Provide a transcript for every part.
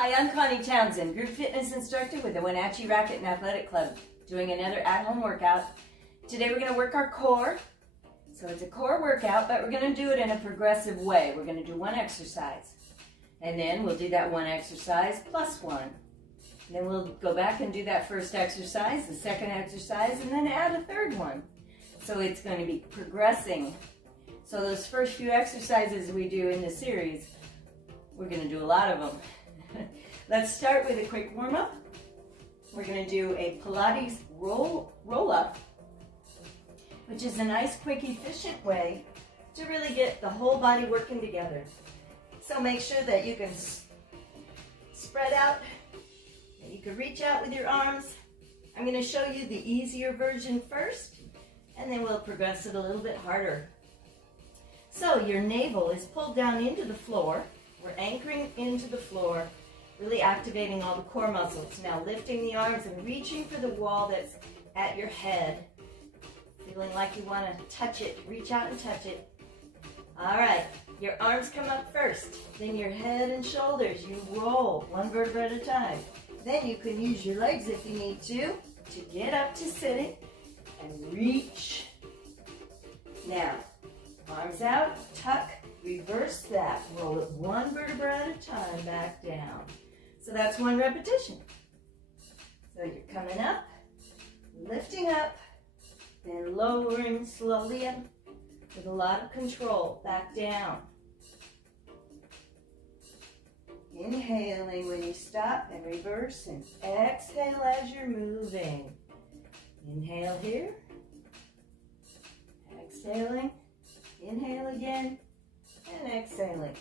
Hi, I'm Connie Townsend, group fitness instructor with the Wenatchee Racquet Athletic Club, doing another at-home workout. Today we're going to work our core. So it's a core workout, but we're going to do it in a progressive way. We're going to do one exercise, and then we'll do that one exercise plus one. Then we'll go back and do that first exercise, the second exercise, and then add a third one. So it's going to be progressing. So those first few exercises we do in the series, we're going to do a lot of them. Let's start with a quick warm-up. We're going to do a Pilates roll-up, which is a nice, quick, efficient way to really get the whole body working together. So make sure that you can spread out, that you can reach out with your arms. I'm going to show you the easier version first, and then we'll progress it a little bit harder. So your navel is pulled down into the floor. We're anchoring into the floor, really activating all the core muscles. Now lifting the arms and reaching for the wall that's at your head. Feeling like you want to touch it, reach out and touch it. All right, your arms come up first, then your head and shoulders. You roll one vertebra at a time. Then you can use your legs if you need to get up to sitting and reach. Now, arms out, tuck, reverse that. Roll it one vertebra at a time back down. So that's one repetition. So you're coming up, lifting up, then lowering slowly up with a lot of control, back down. Inhaling when you stop and reverse, and exhale as you're moving. Inhale here, exhaling, inhale again, and exhaling.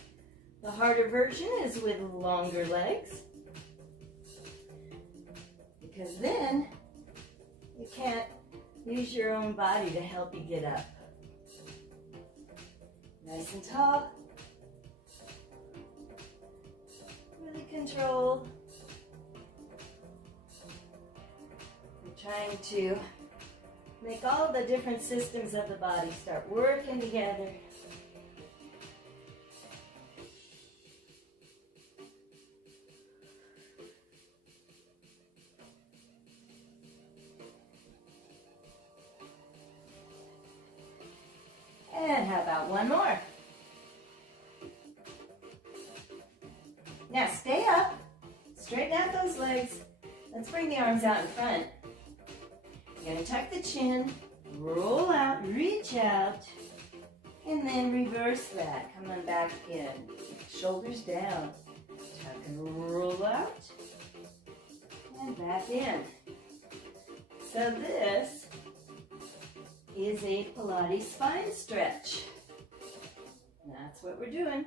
The harder version is with longer legs, because then you can't use your own body to help you get up. Nice and tall. Really control. We're trying to make all the different systems of the body start working together. And how about one more? Now stay up, straighten out those legs. Let's bring the arms out in front. You're going to tuck the chin, roll out, reach out, and then reverse that. Come on back in. Shoulders down. Tuck and roll out, and back in. So this is a Pilates spine stretch. That's what we're doing.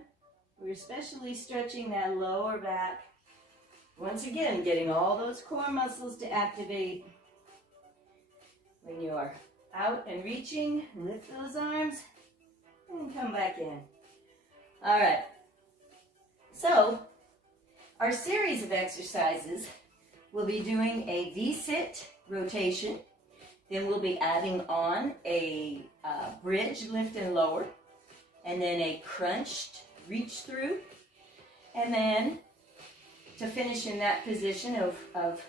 We're especially stretching that lower back. Once again, getting all those core muscles to activate. When you are out and reaching, lift those arms and come back in. All right. So, our series of exercises, we'll be doing a V-sit rotation. Then we'll be adding on a bridge, lift and lower, and then a crunched reach through. And then to finish in that position of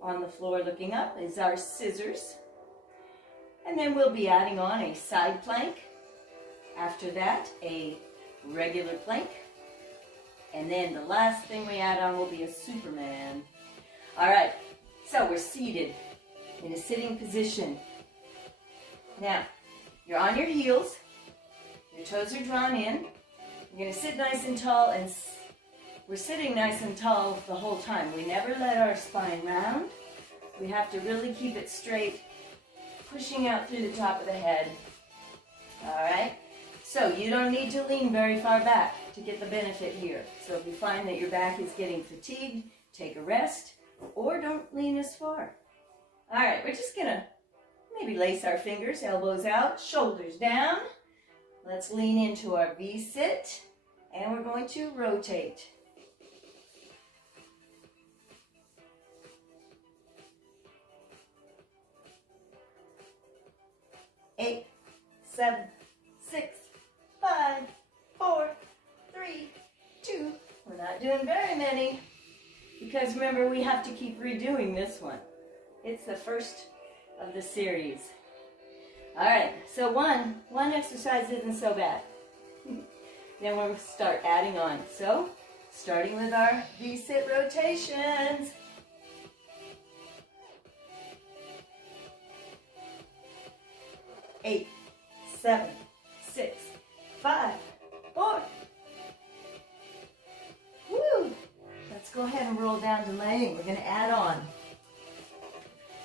on the floor looking up is our scissors. And then we'll be adding on a side plank. After that, a regular plank. And then the last thing we add on will be a Superman. All right, so we're seated in a sitting position. Now, you're on your heels, your toes are drawn in. You're going to sit nice and tall, and we're sitting nice and tall the whole time. We never let our spine round. We have to really keep it straight, pushing out through the top of the head. All right? So you don't need to lean very far back to get the benefit here. So if you find that your back is getting fatigued, take a rest, or don't lean as far. All right, we're just going to maybe lace our fingers, elbows out, shoulders down. Let's lean into our V-sit, and we're going to rotate. 8, 7, 6, 5, 4, 3, 2. We're not doing very many because remember we have to keep redoing this one. It's the first of the series. All right, so one exercise isn't so bad. Then we'll start adding on. So, starting with our V-sit rotations. 8, 7, 6, 5, 4. Woo! Let's go ahead and roll down to laying. We're going to add on.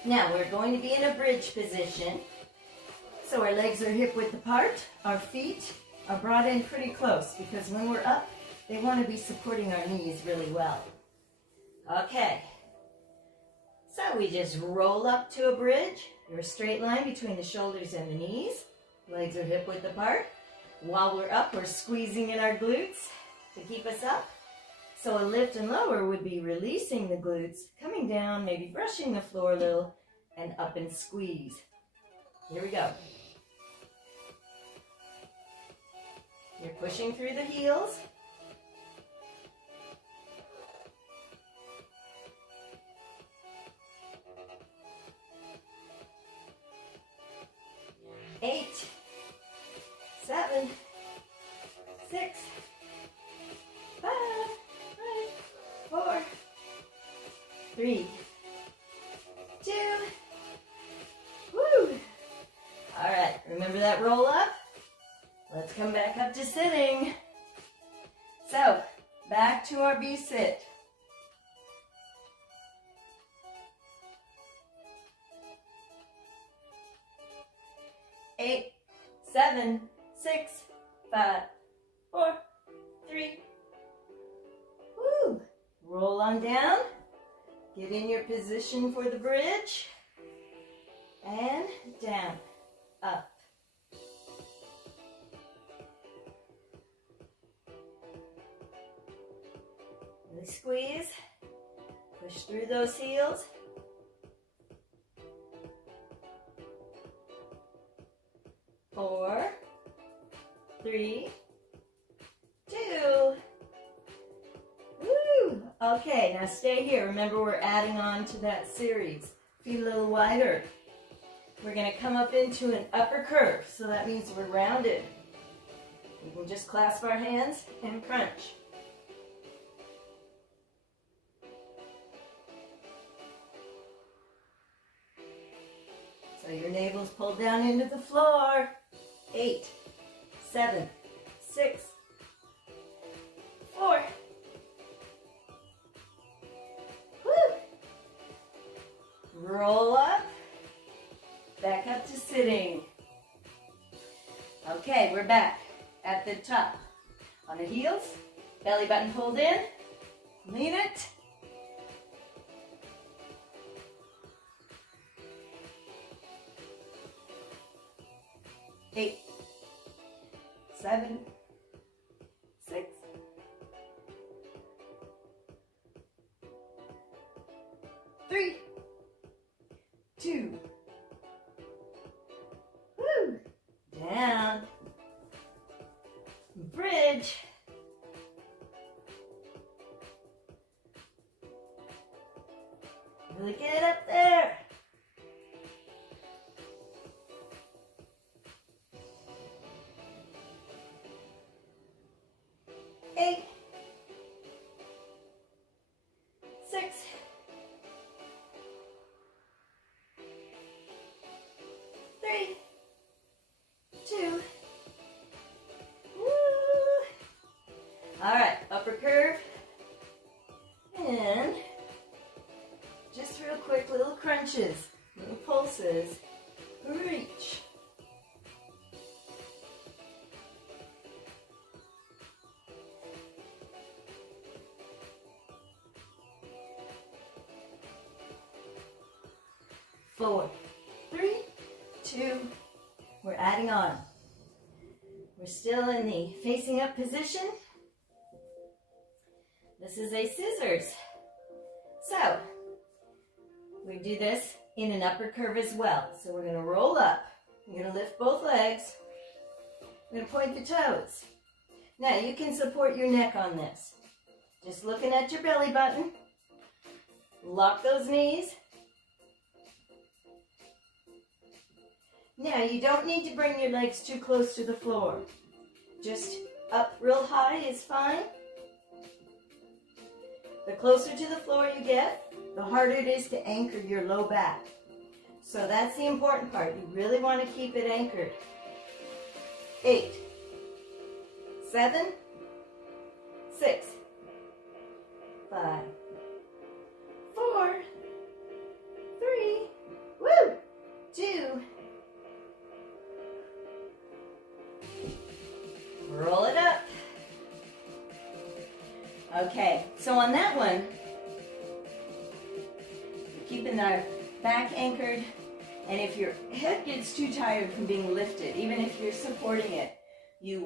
Now, we're going to be in a bridge position. So our legs are hip width apart. Our feet are brought in pretty close because when we're up, they want to be supporting our knees really well. Okay. So we just roll up to a bridge. You're a straight line between the shoulders and the knees. Legs are hip width apart. While we're up, we're squeezing in our glutes to keep us up. So a lift and lower would be releasing the glutes, coming down, maybe brushing the floor a little, and up and squeeze. Here we go. You're pushing through the heels. Eight, 7, 6, 5, 4, 3, 2. Woo! All right, remember that roll up? Let's come back up to sitting. So, back to our V-sit. Eight, 7, 6, 5, 4, 3. Woo! Roll on down. Get in your position for the bridge. And down, up. Really squeeze. Push through those heels. 4, 3, 2. Woo! Okay, now stay here. Remember, we're adding on to that series. Feet a little wider. We're going to come up into an upper curve, so that means we're rounded. We can just clasp our hands and crunch. So your navel's pulled down into the floor. 8, 7, 6, 4. Woo! Roll up. Back up to sitting. Okay, we're back at the top. On the heels, belly button pulled in. Lean it. Eight, 7, 6, 3, 2. Woo! Down. Bridge. Really get up there. 8, 6, 3, 2. Woo! All right, upper curve. And just real quick, little crunches, little pulses. Reach. Four, 3, 2. We're adding on. We're still in the facing up position. This is a scissors. So, we do this in an upper curve as well. So we're going to roll up. You're going to lift both legs. We're going to point the toes. Now, you can support your neck on this. Just looking at your belly button. Lock those knees. Now, you don't need to bring your legs too close to the floor. Just up real high is fine. The closer to the floor you get, the harder it is to anchor your low back. So that's the important part. You really want to keep it anchored. 8, 7, 6, 5, 4, 3, 2, roll it up. Okay, so on that one, we're keeping our back anchored, and if your head gets too tired from being lifted, even if you're supporting it, you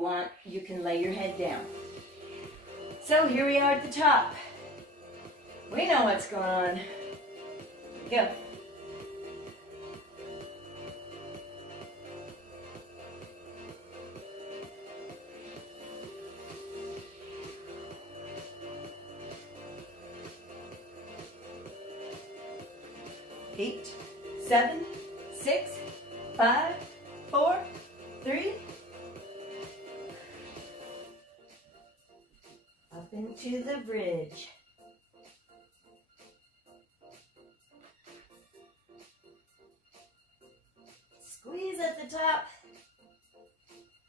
can lay your head down. So here we are at the top. We know what's going on. Go. Eight, 7, 6, 5, 4, 3. Up into the bridge. Squeeze at the top.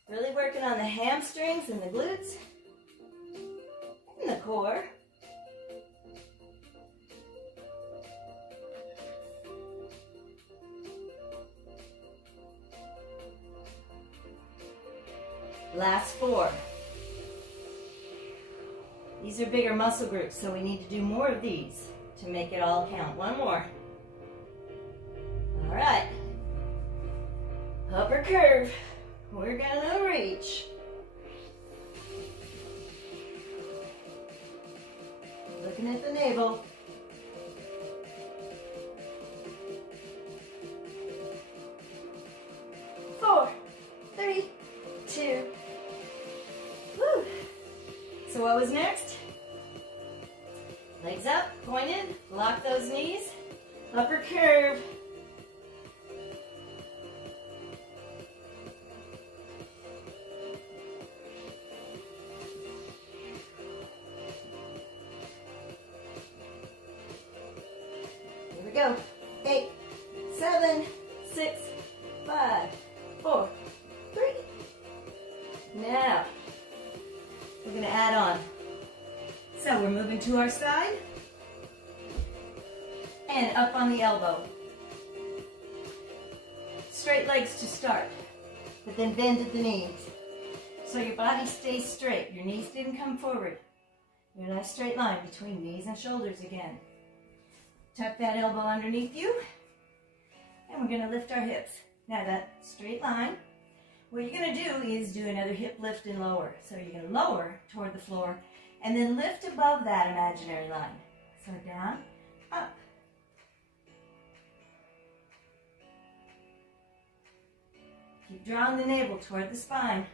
Really working on the hamstrings and the glutes and the core. Last 4. These are bigger muscle groups, so we need to do more of these to make it all count. One more. All right. Upper curve. We're gonna reach. Looking at the navel. Four, 3, 2. Woo. So what was next? Legs up, pointed, lock those knees, upper curve. Here we go. 8, 7, 6, 5, 4, 3. Now, we're going to add on. So we're moving to our side and up on the elbow. Straight legs to start, but then bend at the knees. So your body stays straight. Your knees didn't come forward. You're in a nice straight line between knees and shoulders again. Tuck that elbow underneath you, and we're going to lift our hips. Now that straight line, what you're going to do is do another hip lift and lower. So you're going to lower toward the floor and then lift above that imaginary line. So down, up. Keep drawing the navel toward the spine.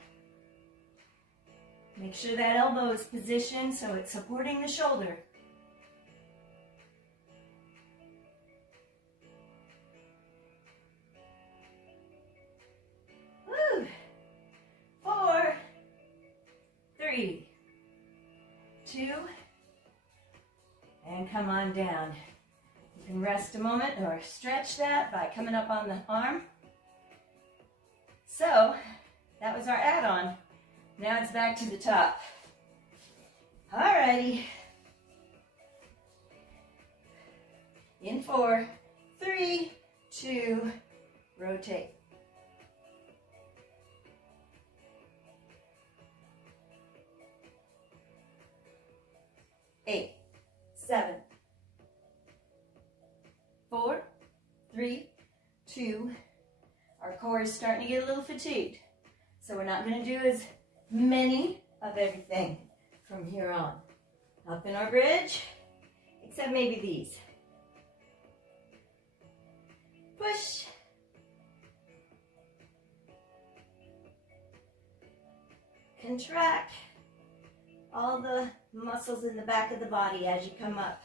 Make sure that elbow is positioned so it's supporting the shoulder. Woo. 4, 3, 2, and come on down. You can rest a moment or stretch that by coming up on the arm. So, that was our add-on. Now it's back to the top. Alrighty. In 4, 3, 2, rotate. Eight, 7, 4, 3, 2. Our core is starting to get a little fatigued. So we're not going to do as many of everything from here on. Up in our bridge, except maybe these. Push. Contract all the muscles in the back of the body as you come up.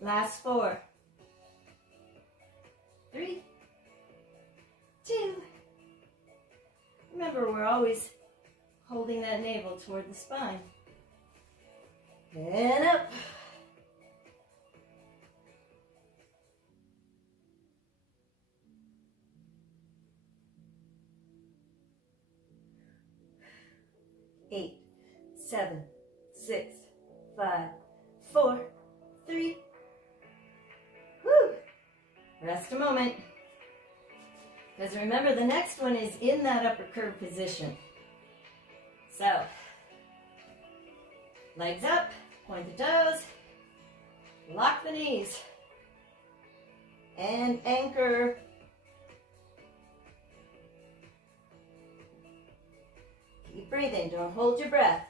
Last 4, 3, 2. Remember, we're always holding that navel toward the spine. And up. Eight, 7, 6, 5, 4, 3. Woo! Rest a moment. Because remember, the next one is in that upper curve position. So, legs up, point the toes, lock the knees, and anchor. Keep breathing, don't hold your breath.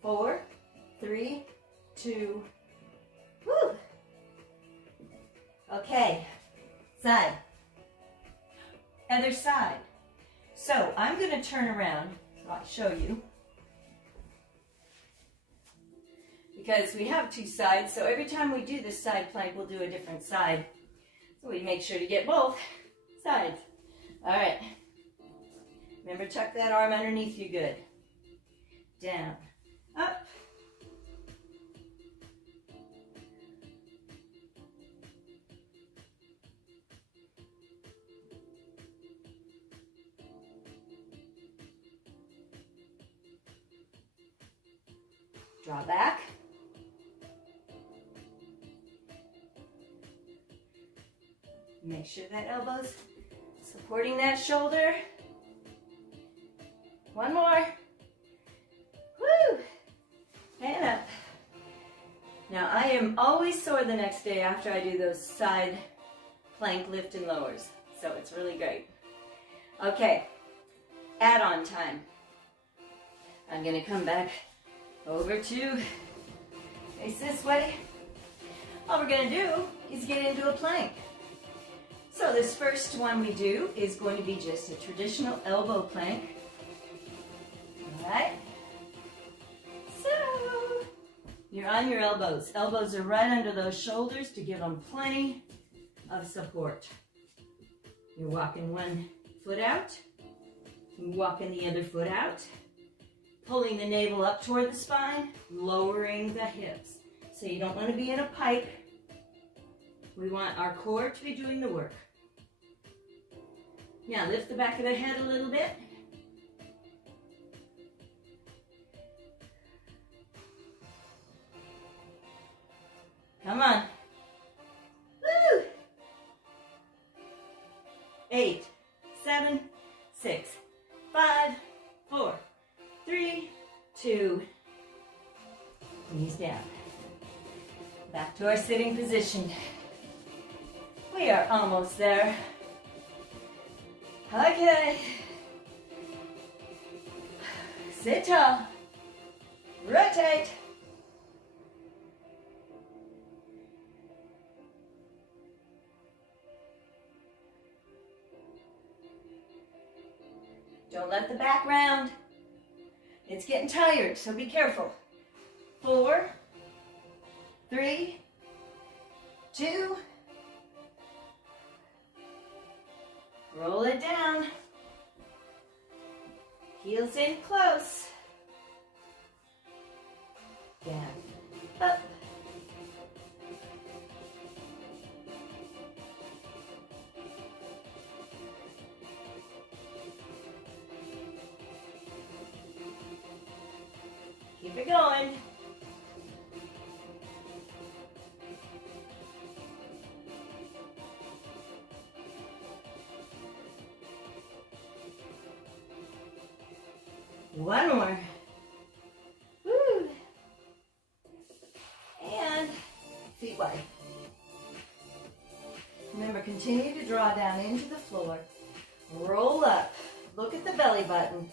Four, 3, 2, woo! Okay, side, other side. So I'm going to turn around, so I'll show you. Because we have 2 sides, so every time we do this side plank, we'll do a different side. So we make sure to get both sides. All right. Remember, tuck that arm underneath you good. Down, up. Draw back. Make sure that elbow's supporting that shoulder. One more. Woo! And up. Now I am always sore the next day after I do those side plank lift and lowers. So it's really great. Okay, add-on time. I'm gonna come back over to face this way. All we're gonna do is get into a plank. So this first one we do is going to be just a traditional elbow plank. All right. So you're on your elbows. Elbows are right under those shoulders to give them plenty of support. You're walking one foot out, you're walking the other foot out, pulling the navel up toward the spine, lowering the hips. So you don't want to be in a pike. We want our core to be doing the work. Now lift the back of the head a little bit. Come on. Woo! 8, 7, 6, 5, 4, 3, 2, knees down. Back to our sitting position. We are almost there. Okay. Sit tall. Rotate. Don't let the back round. It's getting tired, so be careful. 4, 3, 2, roll it down. Heels in close. Down, up. Keep it going. One more. Woo. And feet wide. Remember, continue to draw down into the floor. Roll up. Look at the belly button.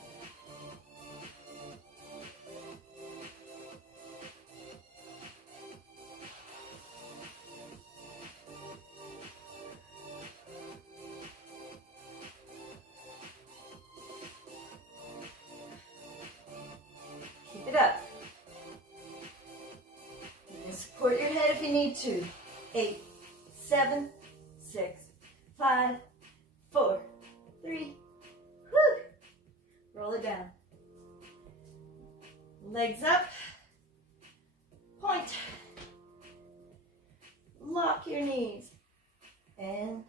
Keep it up. You can support your head if you need to. 8, 7, 6, 5, 4, 3, whoo. Roll it down. Legs up. Point. Lock your knees. And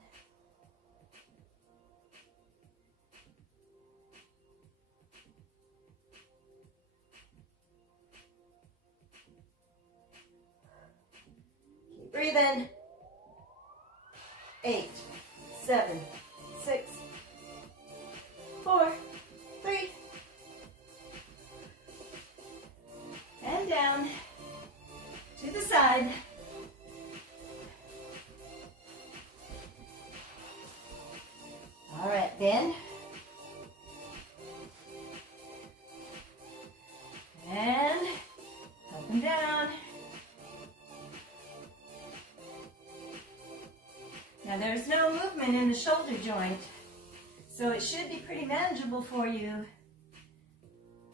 keep breathing. 8, 7, 6, 4, 3, and down to the side. All right, bend. And up and down. Now there's no movement in the shoulder joint, so it should be pretty manageable for you,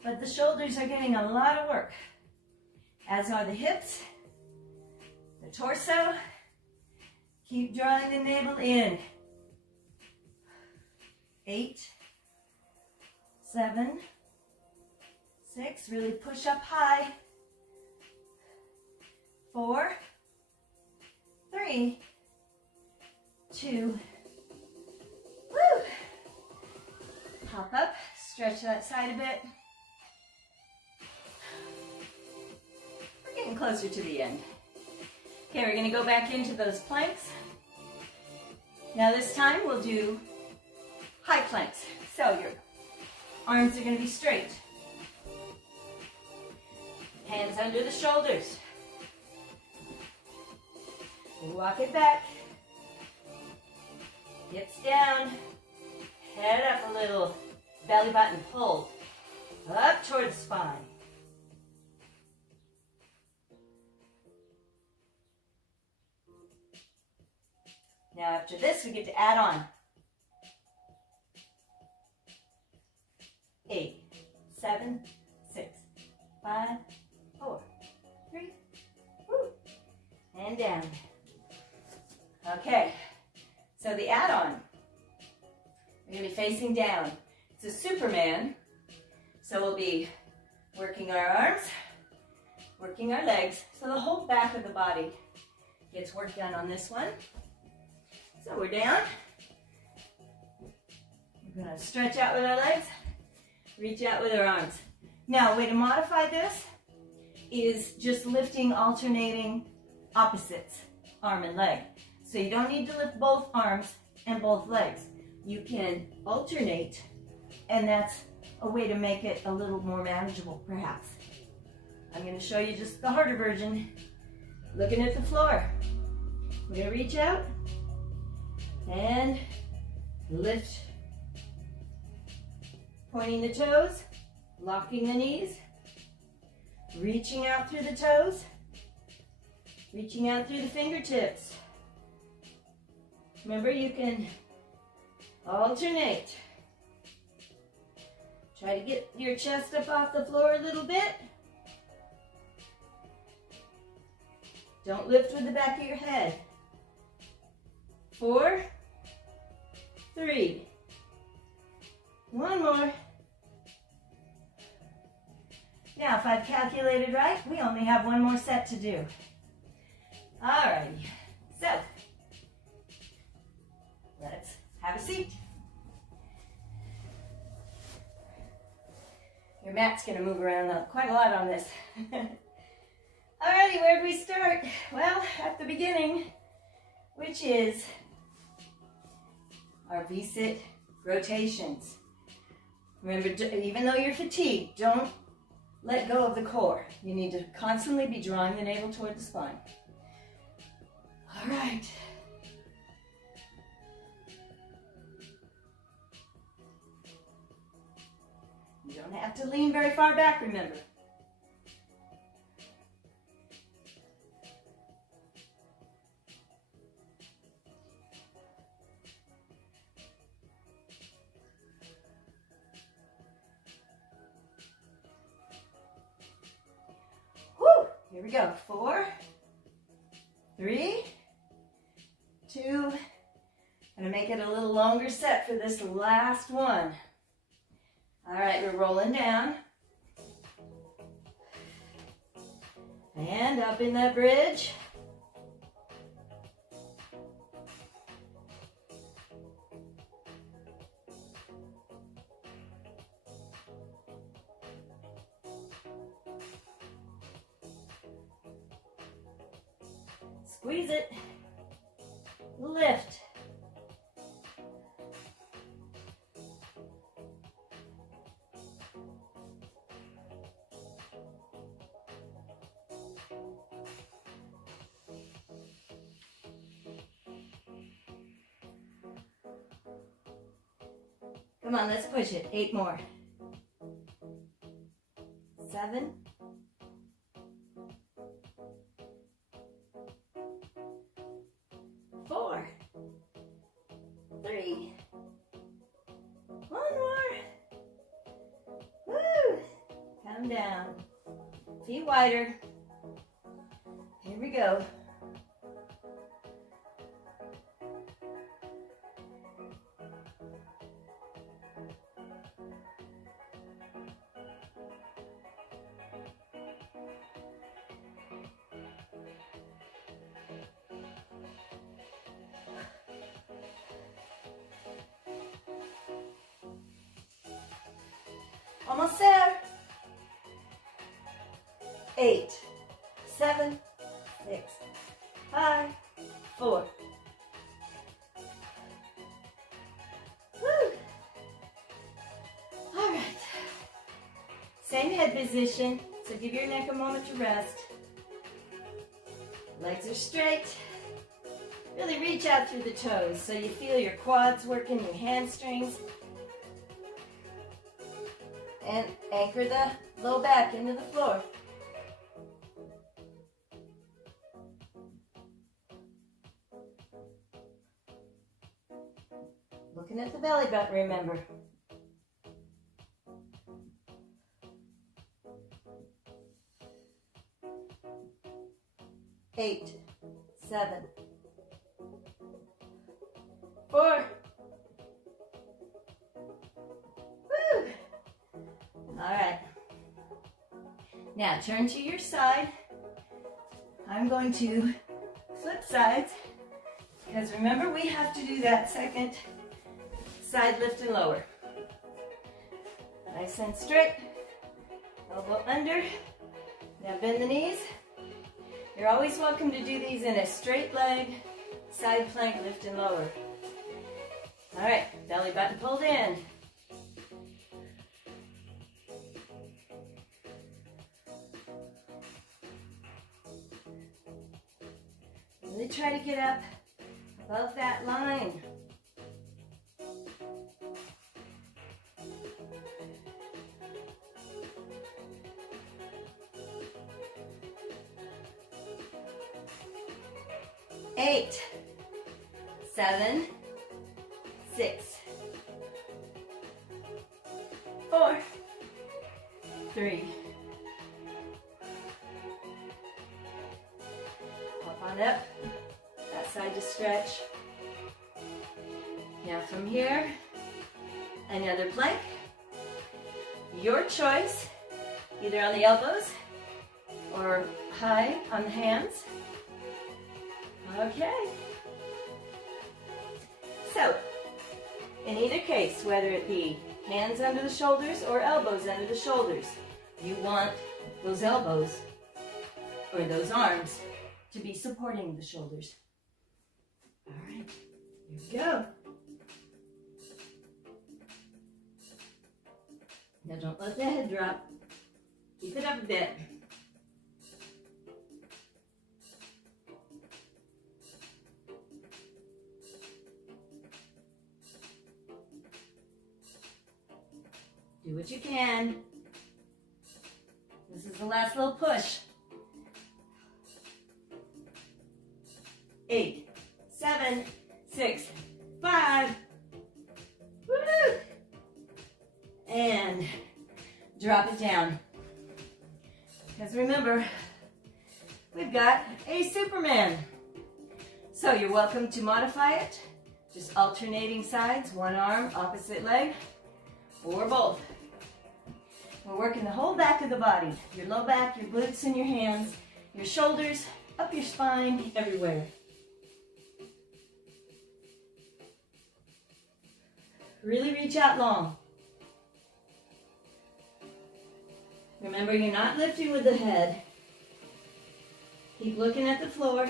but the shoulders are getting a lot of work, as are the hips, the torso. Keep drawing the navel in. 8, 7, 6, really push up high. 4, 3, 2, woo. Pop up, stretch that side a bit. We're getting closer to the end. Okay, we're gonna go back into those planks. Now this time we'll do high planks. So your arms are gonna be straight. Hands under the shoulders. Walk it back. Hips down. Head up a little. Belly button pulled. Up towards the spine. Now after this, we get to add on. 8, 7, 6, 5, 4, 3, woo, and down. Okay, so the add-on, we're going to be facing down. It's a Superman, so we'll be working our arms, working our legs, so the whole back of the body gets work done on this one. So we're down. We're going to stretch out with our legs, reach out with our arms. Now, a way to modify this is just lifting alternating opposites, arm and leg. So you don't need to lift both arms and both legs. You can alternate, and that's a way to make it a little more manageable, perhaps. I'm going to show you just the harder version. Looking at the floor. We're going to reach out and lift, pointing the toes, locking the knees, reaching out through the toes, reaching out through the fingertips. Remember, you can alternate. Try to get your chest up off the floor a little bit. Don't lift with the back of your head. 4, 3. One more. Now, if I've calculated right, we only have one more set to do. Alrighty, so let's have a seat. Your mat's going to move around quite a lot on this. Alrighty, where do we start? Well, at the beginning, which is our V-sit rotations. Remember, even though you're fatigued, don't let go of the core. You need to constantly be drawing the navel toward the spine. All right. Don't have to lean very far back, remember. Whew, here we go. 4, 3, 2, gonna make it a little longer set for this last one. All right, we're rolling down. And up in that bridge. Squeeze it. Lift. Come on, let's push it. 8 more. 7. 4. 3. 1 more. Woo! Come down. Feet wider. Here we go. Almost there. 8, 7, 6, 5, 4. Woo. All right. Same head position, so give your neck a moment to rest. Legs are straight. Really reach out through the toes so you feel your quads working, your hamstrings. And anchor the low back into the floor. Looking at the belly button, remember. Eight, 7, 4. Woo! All right. Now turn to your side. I'm going to flip sides because remember we have to do that second side lift and lower. Nice and straight. Elbow under. Now bend the knees. You're always welcome to do these in a straight leg, side plank, lift and lower. All right, belly button pulled in. Really try to get up above that line. Eight, 7, 6, 4, 3. Hop on up. That side to stretch. Now from here, another plank. Your choice, either on the elbows or high on the hands. Okay. So, in either case, whether it be hands under the shoulders or elbows under the shoulders, you want those elbows or those arms to be supporting the shoulders. All right, here we go. Now don't let the head drop. Keep it up a bit. Do what you can. This is the last little push. 8, 7, 6, 5. Woo! And drop it down. Because remember, we've got a Superman. So you're welcome to modify it. Just alternating sides, one arm, opposite leg, or both. We're working the whole back of the body. Your low back, your glutes and your hands, your shoulders, up your spine, everywhere. Really reach out long. Remember, you're not lifting with the head. Keep looking at the floor.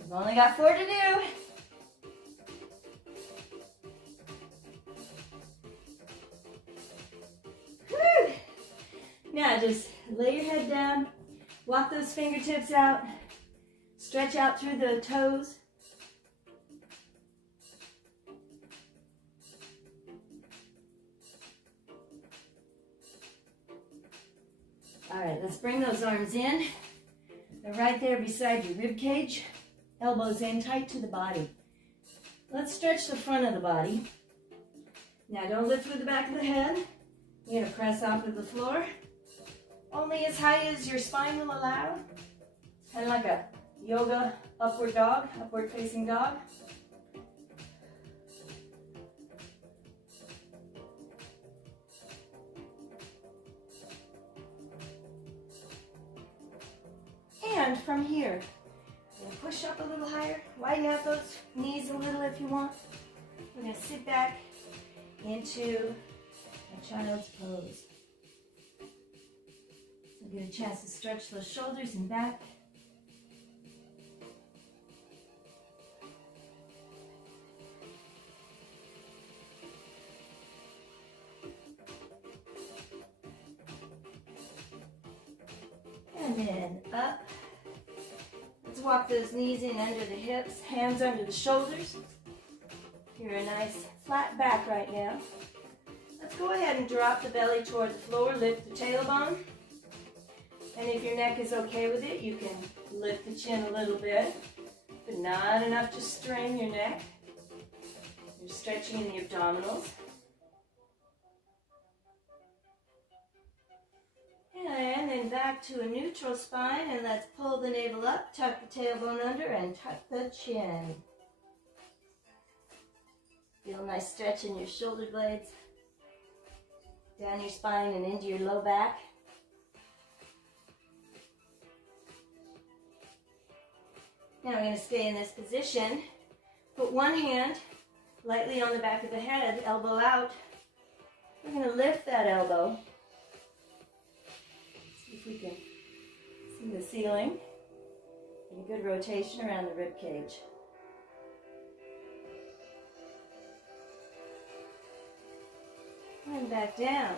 We've only got 4 to do. Whew. Now just lay your head down, walk those fingertips out, stretch out through the toes. All right, let's bring those arms in. They're right there beside your rib cage. Elbows in tight to the body. Let's stretch the front of the body. Now don't lift with the back of the head. You're going to press off of the floor. Only as high as your spine will allow. It's kind of like a yoga upward dog, upward facing dog. And from here, push up a little higher, widen out those knees a little if you want. We're going to sit back into a child's pose. So get a chance to stretch those shoulders and back. And then up. Let's walk those knees in under the hips, hands under the shoulders. You're a nice flat back right now. Let's go ahead and drop the belly toward the floor, lift the tailbone. And if your neck is okay with it, you can lift the chin a little bit, but not enough to strain your neck. You're stretching in the abdominals. And then back to a neutral spine, and let's pull the navel up, tuck the tailbone under, and tuck the chin. Feel a nice stretch in your shoulder blades, down your spine and into your low back. Now we're going to stay in this position. Put one hand lightly on the back of the head, elbow out. We're going to lift that elbow. If we can see the ceiling, and a good rotation around the rib cage. And back down.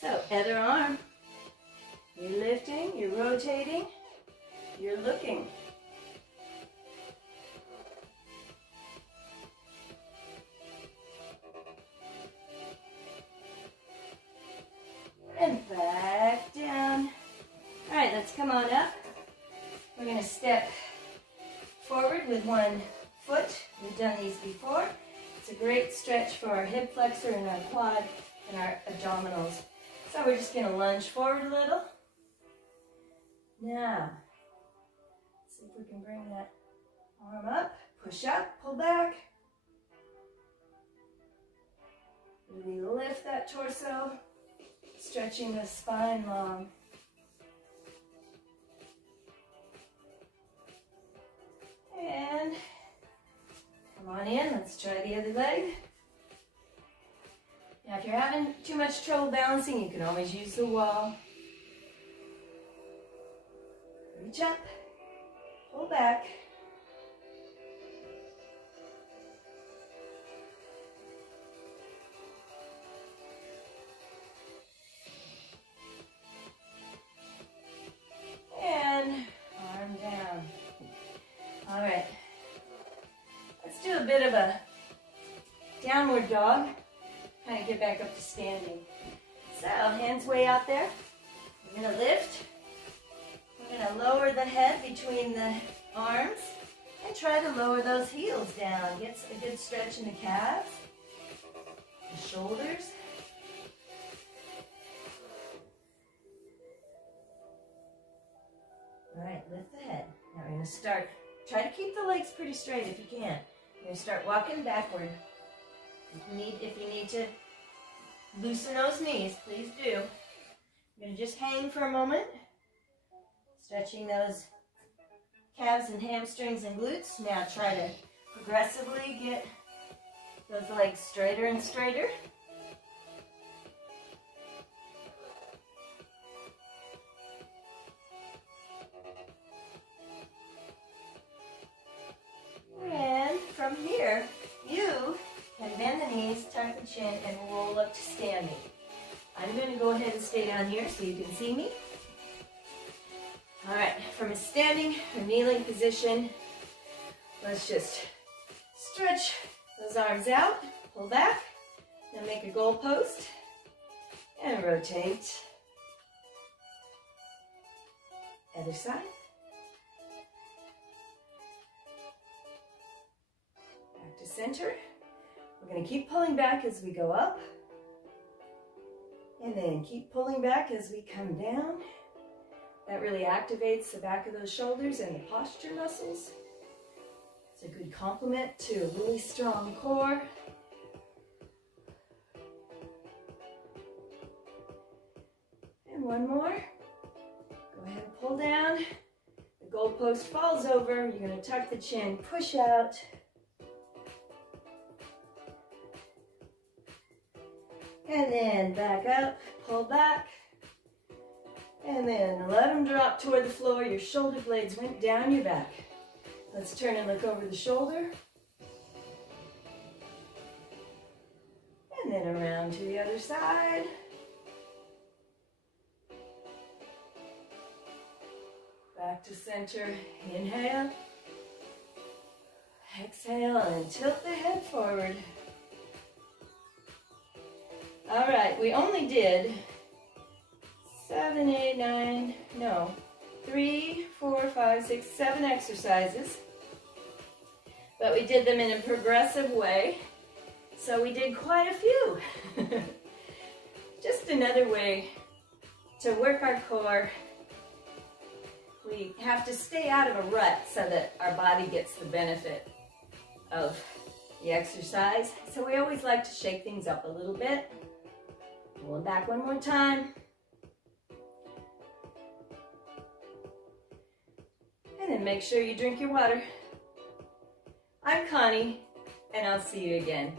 So, other arm. You're lifting, you're rotating, you're looking. And back down. All right, let's come on up. We're going to step forward with one foot. We've done these before. It's a great stretch for our hip flexor and our quad and our abdominals. So we're just going to lunge forward a little. Now, let's see if we can bring that arm up, push up, pull back. Really lift that torso. Stretching the spine long. And come on in, let's try the other leg. Now if you're having too much trouble balancing, you can always use the wall. Reach up, pull back. bit of a downward dog. Kind of get back up to standing. So, hands way out there. We're going to lift. We're going to lower the head between the arms and try to lower those heels down. Get a good stretch in the calves, the shoulders. All right, lift the head. Now we're going to start. Try to keep the legs pretty straight if you can. You're going to start walking backward. If you need to loosen those knees, please do. You're going to just hang for a moment, stretching those calves and hamstrings and glutes. Now try to progressively get those legs straighter and straighter. And from here, you can bend the knees, tuck the chin, and roll up to standing. I'm going to go ahead and stay down here so you can see me. All right, from a standing or kneeling position, let's just stretch those arms out, pull back, then make a goal post, and rotate. Other side. Back to center. We're going to keep pulling back as we go up, and then keep pulling back as we come down. That really activates the back of those shoulders and the posture muscles. It's a good complement to a really strong core. And one more. Go ahead and pull down. The goalpost falls over. You're going to tuck the chin, push out. And then back up, pull back, and then let them drop toward the floor. Your shoulder blades went down your back. Let's turn and look over the shoulder. And then around to the other side. Back to center, inhale. Exhale and tilt the head forward. All right, we only did 3, 4, 5, 6, 7 exercises, but we did them in a progressive way, so we did quite a few. Just another way to work our core. We have to stay out of a rut so that our body gets the benefit of the exercise. So we always like to shake things up a little bit. Pull it back one more time. And then make sure you drink your water. I'm Connie, and I'll see you again.